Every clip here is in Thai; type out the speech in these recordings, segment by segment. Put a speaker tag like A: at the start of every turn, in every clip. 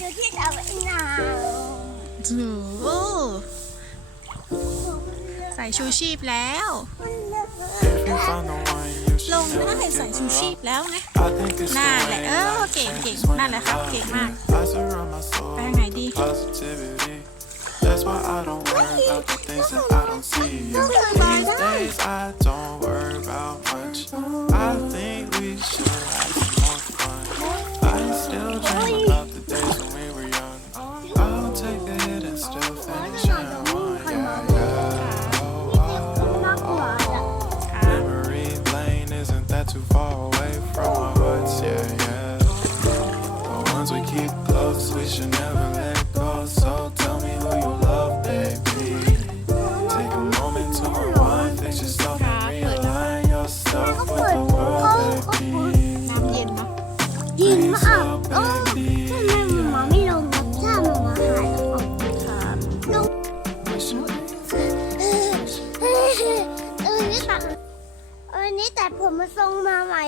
A: ดูที่สระว่ายน้
B: โอ้ใส่ชูชีพแล้วำ
A: มันเลิศ
C: If you find the one you
B: ล
C: should
B: งได้
C: never
B: ใส่
C: give
B: ชู
C: her
B: ชีพ
C: up.
B: แล้วไง
C: I think it's the
B: นั่นแหละ
C: way
B: เออ
C: life
B: เก่งเก่ง
C: changes when
B: นั่นแหละ
C: in
B: ครับ
C: love.
B: เก่งมาก
C: I surround my soul
B: ไปทางไหนดี
C: with positivity. That's why I don't worry about the things that I don't see. These days I don't worry about much. I think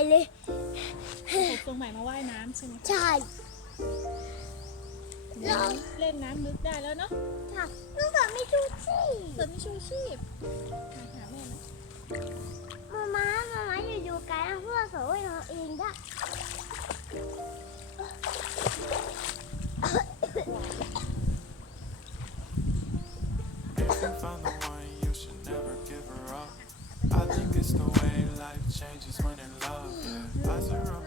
A: มาใหม่เลย
B: ตรงใหม่มาว่ายน้ำใช่ไหม
A: ใช่แล้ว
B: เล่นน้ำลึกได้แล้วเนาะ
A: ค่ะลูกสาวไม่ดูสิ
B: เกิดมีชูชีพหาหาแม่ไหม
A: มาม้ามาม้าอยู่อยู่ไกลนะเพื่อสวยเราเองได้
C: If you find the one, you should never give her up. I think it's the way life changes when in
A: Nazareth.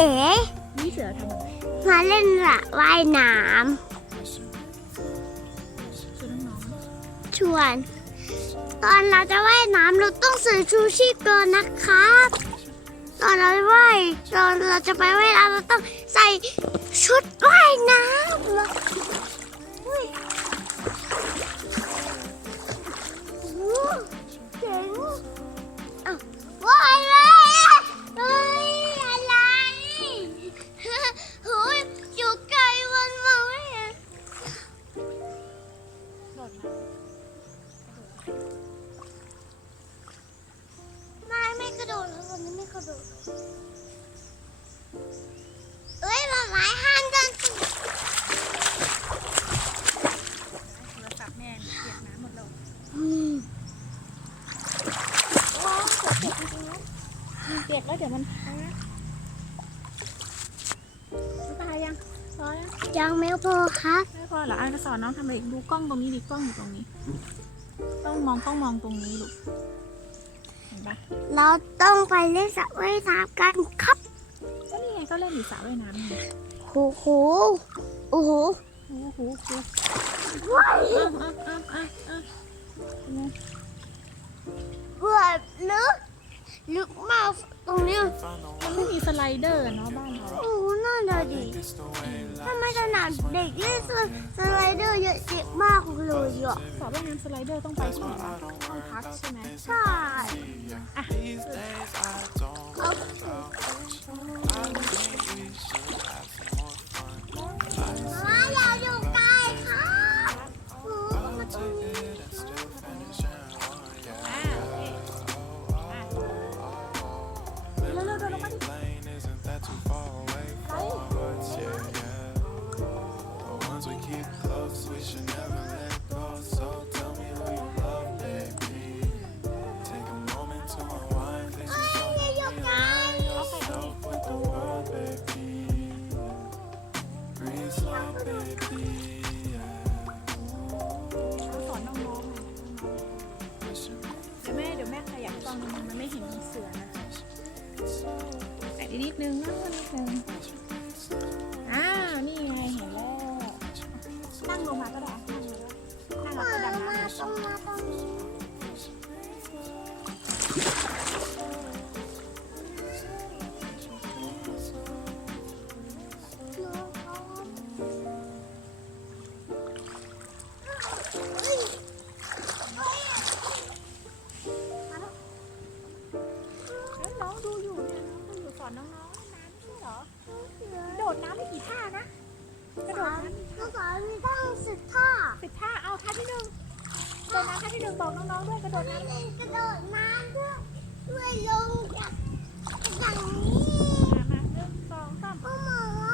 A: อ๋นี่เสือ
B: ทำอะไร
A: มาเล่นสระว่ายน้
B: คือน้องำ
A: ชวน ตอนเราจะว่ายน้ำเราต้องใส่ชูชีพก่อนนะครับ ตอนเราว่ายตอนเราจะไปว่ายน้ำเราต้องใส่ชุดว่ายน้ำแล้วเฮ้ยโอ้โหเจ๋งอ้าวว่ายเลยเฮ้ยอะ ดมาไม่ไม่กระโดดแล้ววันนี้ไม่กระโดดเอ้ยมาหมายห้ามเดินสิำ
B: โทรศัพท์แม่เปียกน้ำหมดแล้ว
A: อืมโอ้เจ็บจริงๆนะ
B: เปียกแล้วเดี๋ยวมันพังนะมันตายยังพอ ยัง
A: ยังไม่พอครับ
B: ไม่พอเหรออะจะสอนน้องทำอะไรอีกดูกล้องตรงนี้ดิกล้องอยู่ตรงนี้ ต้องมองต้องมองตรงนี้ลูกเห็นปะ
A: เราต้องไปเล่นสระว่ายน้ำกันครับ
B: ก็นี่ไงก็เล่นอยู่สระว่ายน้ำไง
A: โอ้โหโอ้โห
B: โอ้โหโอ้โห
A: ว้าย
B: อะอะอะอะอะเป็นไง
A: เบื่อลึกลึกมากตรงเนี้ย
B: มันไม่มีสไลเดอร์เนาะบ้านเรา
A: โอ้โหน่าจะดี
C: It's the way
A: ทำไมขนาดเด็กเล่นสไลเดอร์เยอะแยะมากเลยอะ
B: สระว่ายน้ำสไลเดอร์ต้องไปที่ไหนนะต้องพักใช่ไหม
A: ใช่
B: อะ
C: These days I
A: นิ
B: ดนึงนั่งนิดนึงอ่านี่ไงเห็นแล้วนั่งลงมาก็ได้นั่งลงมาก็ดำน้ำ กระโดดน้ำด้วย
A: ลงจากอย่งนี้
B: สองสาม
A: ก็หมหมอ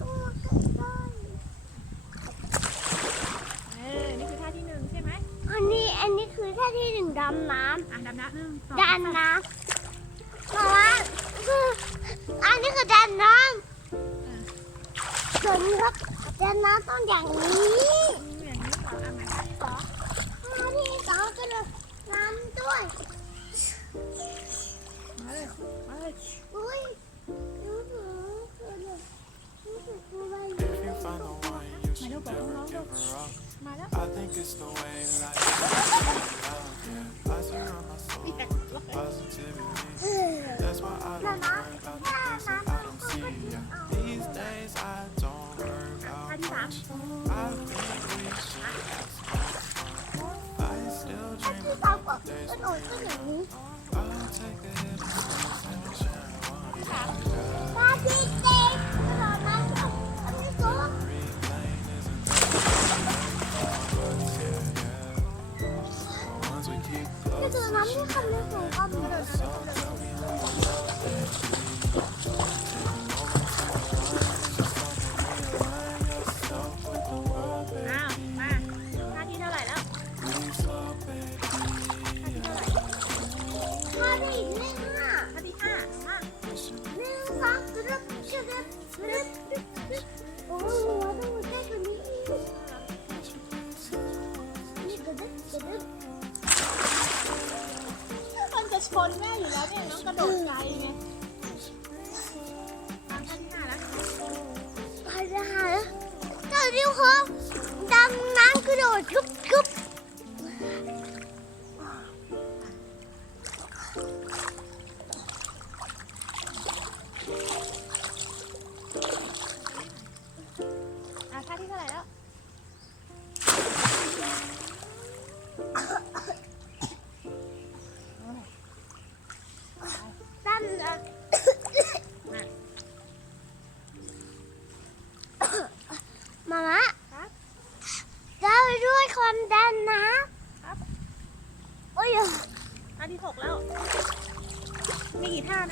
A: ตัวกิดก้
B: เออ นี่คือท่าที่หนึ่งใช่ไหม
A: อันนี้อันนี้คือท่าที่หนึ่งดำน้
B: อะดำน้ำหนึ่งสอง
A: ดันสามน้ำหอว่าคืออันนี้คือดำน้ำส่วนนี้ครัดำน้ำต้องอย่างนี้
C: I think it's the way life I surround myself with positivity. That's why I don't worry about the things that I don't see. These days I don't worry about much.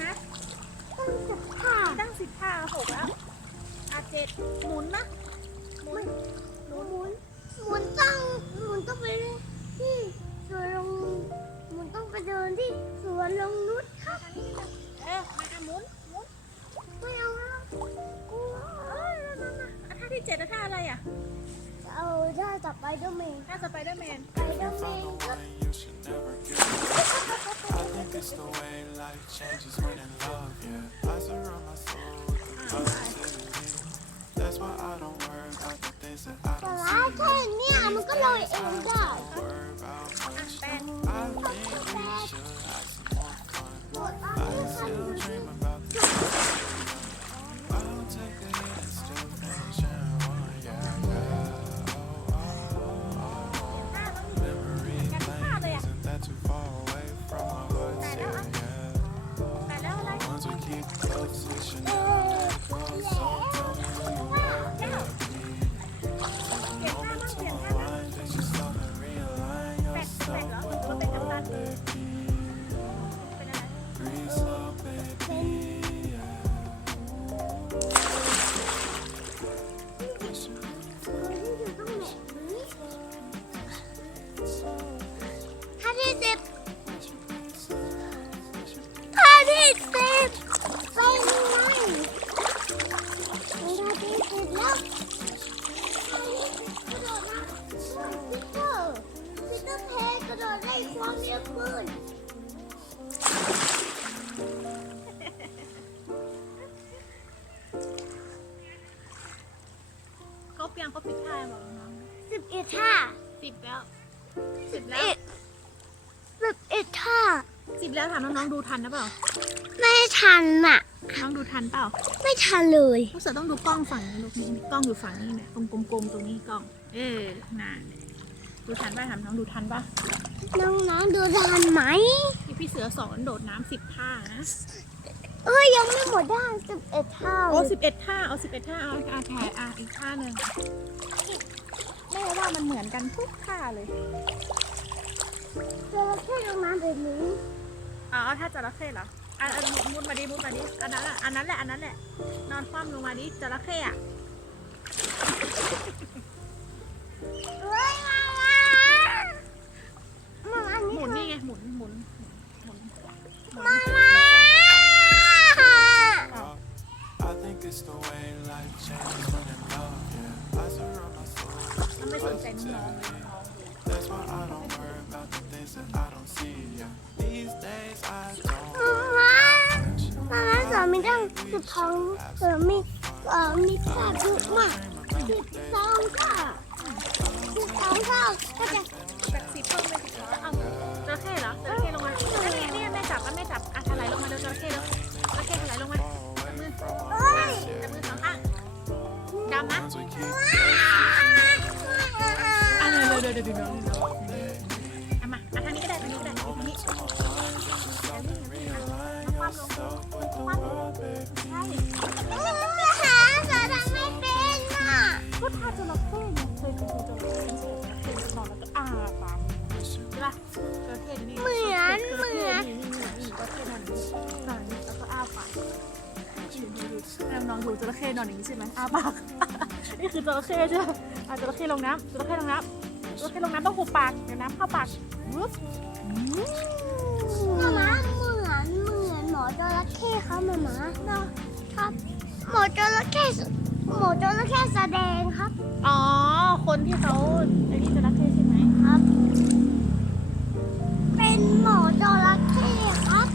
A: นะ
B: ห้า
A: มีตั้ง
B: สิบห้าหกแล้วอะเจ็ดหมุนนะหมุ
A: หมุนหมุนมุนต้องหมุนต้องไปที่สวนลงหมุนต้องไปเดินที่สวนลงนุชครับ
B: เออมาหมุนหมุน
A: ไม่เอาครับกลัว
B: เออมามาท่าที่เจ็ดท่าอะไรอะ
A: เอาท่าสับไปด้วยเมน
B: ท่าสับ
A: ไปด้วยเม
C: น why I don't worry about the things that I don't worry about much. I think we should. I still dream about the I'll take and go. Oh,
B: ท่า
A: สิบแล้วสิบ
B: แล้ว
A: เอ็ดสิบเอ็ดท่า
B: สิบแล้วถามน้องๆดูทันนะเปล่า
A: ไม่ทันอะ
B: น้องดูทันเปล่า
A: ไม่ทันเลย
B: ลูกเสือต้องดูกล้องฝั่งนี้ลูกนี่มีกล้องอยู่ฝั่งนี้เนี่ยตรงกลมๆตรงนี้กล้อง เออน่ะดูทันป่ะถามน้องดูทันป่ะ
A: น้องๆดูทันไหม
B: ที่พี่เสือสอนโดดน้ำสิบท่านะ
A: เอ้ยยังไม่หมดด้านสิบเอ็ดท่า
B: โอ้สิบเอ็ดท่าเอาสิบเอ็ดท่าเอาอาแผ่อะอีกท่าหนึ่ง แม่ว่ามันเหมือนกันทุกท่าเลย
A: จระเข้ลงน้ำแบบนี้
B: อ๋อท่าจระเข้เหรออันอันมุดมาดิมุดมาดิอันนั้นอะอันนั้นแหละอันนั้นแหละ นอนคว่ำลงมาดิจระเข้อะ
A: เฮ้ยมามามามา
B: หมุนนี่ไงหมุนหมุนหมุน
A: มามา
B: เหมือนเห
A: มือ
B: นนี่นี่นี่จระเข้นอนนี้นอนอย่างนี้แล้วก็อ้าปากแม่น้องดูจระเข้นอนอย่างนี้ใช่ไหมอ้าปาก นี่คือจระเข้ใช่ไหมอะจระเข้ลงน้ำจระเข้ลงน้ำจระเข้ลงน้ำต้องหุบปาก เดี๋ยวน้ำเข้าปากวึบ
A: มามาเหมือนเหมือนหมอจระเข้ครับมามาเนาะครับหมอจระเข้หมอจระเข้แสดงครับ
B: อ๋อ คนที่เขาไอ้นี่จระเข้ใช่ไหม
A: ครับ เป็นหมอจระเข้ครับ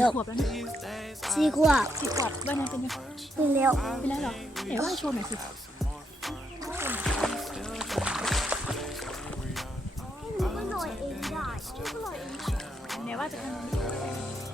B: ใช่
C: I don't
B: ไหม
C: see.
A: เร็ว
B: ขวบแล้วเนี่ย
C: These days I
A: สี่ขวบ
B: สิบขวบว่ายน้ำเป็นยัง
A: เป็นเร็ว
B: เป็นแล้วเหรอเดี๋ยวให้โชว์หน่อยสิ
C: have some more fun. Still dreaming of the days when we were young.
A: ให้หนูก็ลอยเองได้หนูก็ลอยเองได้
B: เดี๋ยวว่าจะทำ